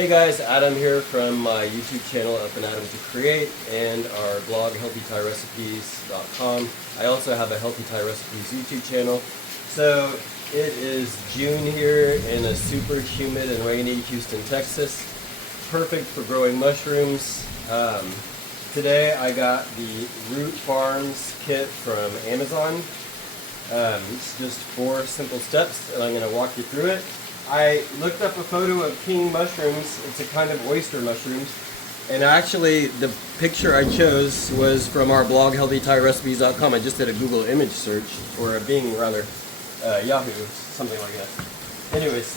Hey guys, Adam here from my YouTube channel Up and Adam to Create and our blog healthythairecipes.com. I also have a Healthy Thai Recipes YouTube channel. So it is June here in a super humid and rainy Houston, Texas. Perfect for growing mushrooms. Today I got the Root Farms kit from Amazon. It's just 4 simple steps and I'm going to walk you through it. I looked up a photo of king mushrooms. It's a kind of oyster mushrooms. And actually the picture I chose was from our blog healthythairecipes.com. I just did a Google image search, or a Bing rather, Yahoo, something like that. Anyways,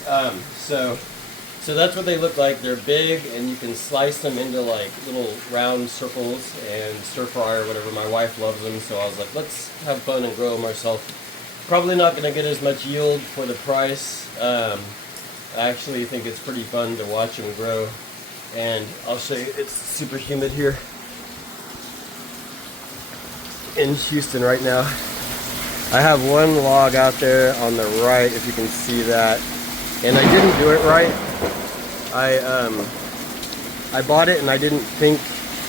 so that's what they look like. They're big and you can slice them into like little round circles and stir fry or whatever. My wife loves them, so I was like, let's have fun and grow them ourselves. Probably not going to get as much yield for the price. I actually think it's pretty fun to watch them grow, and I'll show you. It's super humid here in Houston right now. I have one log out there on the right, if you can see that, and I didn't do it right. I bought it and I didn't think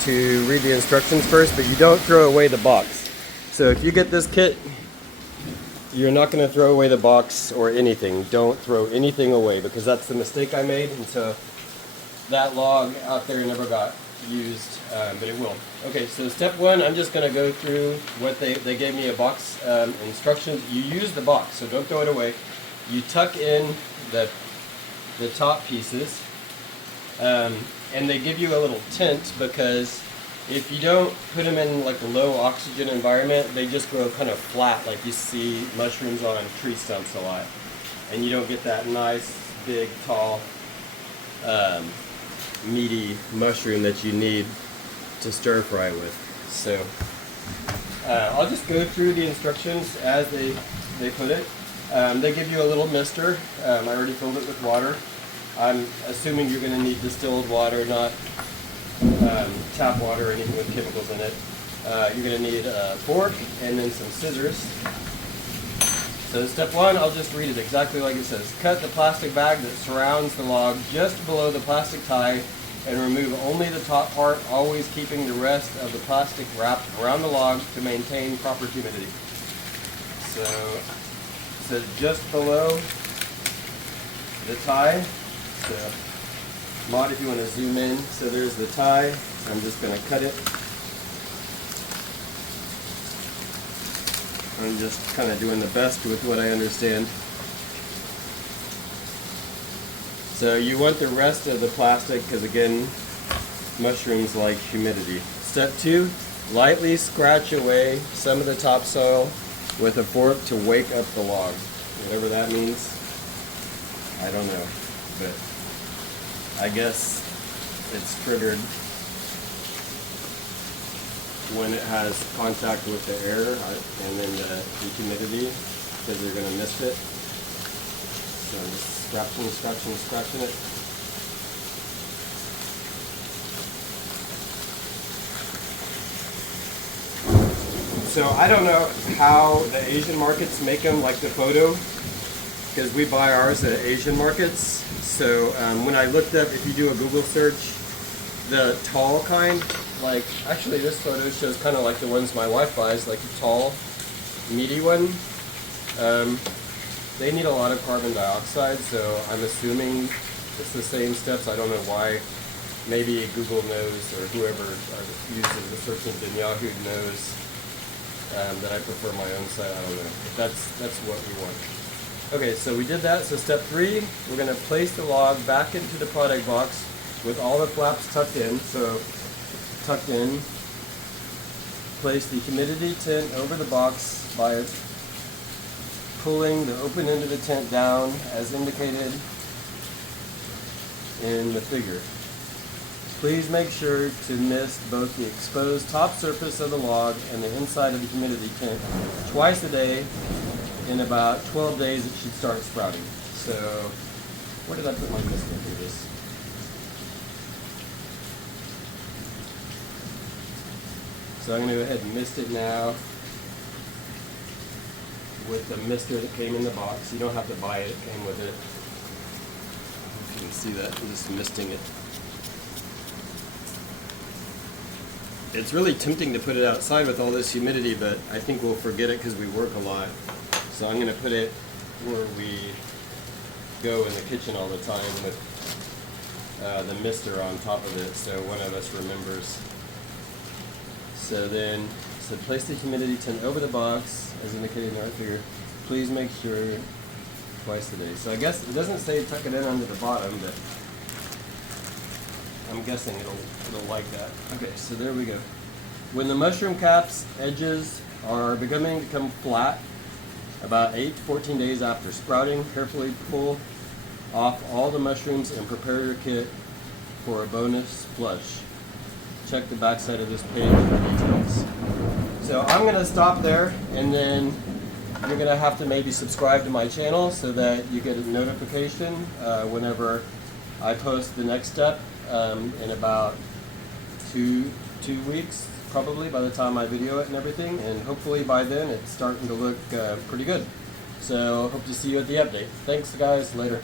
to read the instructions first, but you don't throw away the box. So if you get this kit, you're not going to throw away the box or anything. Don't throw anything away, because that's the mistake I made, and so that log out there never got used, but it will. Okay, so step 1, I'm just going to go through what they gave me a box instructions. You use the box, so don't throw it away. You tuck in the top pieces, and they give you a little tent, because if you don't put them in like a low oxygen environment, they just grow kind of flat, like you see mushrooms on tree stumps a lot. And you don't get that nice, big, tall, meaty mushroom that you need to stir fry with. So I'll just go through the instructions as they put it. They give you a little mister. I already filled it with water. I'm assuming you're going to need distilled water, not tap water or anything with chemicals in it. You're going to need a fork and then some scissors. So step 1, I'll just read it exactly like it says. Cut the plastic bag that surrounds the log just below the plastic tie and remove only the top part, always keeping the rest of the plastic wrapped around the log to maintain proper humidity. So it says just below the tie. So Mod, if you want to zoom in, so there's the tie. I'm just going to cut it. I'm just kind of doing the best with what I understand. So you want the rest of the plastic, because again, mushrooms like humidity. Step 2, lightly scratch away some of the topsoil with a fork to wake up the log. Whatever that means, I don't know, but I guess it's triggered when it has contact with the air and then the humidity, because you're going to mist it. So I'm just scratching it. So I don't know how the Asian markets make them like the photo, because we buy ours at Asian markets. So when I looked up, if you do a Google search, the tall kind, like actually this photo shows kind of like the ones my wife buys, like a tall, meaty one. They need a lot of carbon dioxide, so I'm assuming it's the same steps. I don't know why. Maybe Google knows, or whoever uses the search engine, Yahoo knows that I prefer my own site. I don't know. That's what we want. Okay, so we did that. So step 3, we're going to place the log back into the product box with all the flaps tucked in. So tucked in. Place the humidity tent over the box by pulling the open end of the tent down as indicated in the figure. Please make sure to mist both the exposed top surface of the log and the inside of the humidity tent twice a day. In about 12 days it should start sprouting. So where did I put my mister for this? So I'm going to go ahead and mist it now with the mister that came in the box. You don't have to buy it, it came with it. You can see that, I'm just misting it. It's really tempting to put it outside with all this humidity, but I think we'll forget it because we work a lot. So I'm going to put it where we go in the kitchen all the time with the mister on top of it, so one of us remembers. So then, place the humidity tent over the box, as indicated in the right figure. Please make sure twice a day. So I guess it doesn't say tuck it in under the bottom, but I'm guessing it'll like that. Okay, so there we go. When the mushroom caps edges are beginning to come flat, about 8 to 14 days after sprouting, carefully pull off all the mushrooms and prepare your kit for a bonus flush. Check the backside of this page for details. So I'm going to stop there, and then you're going to have to maybe subscribe to my channel so that you get a notification whenever I post the next step in about two weeks, probably, by the time I video it and everything, and hopefully by then it's starting to look pretty good. So hope to see you at the update. Thanks guys, later.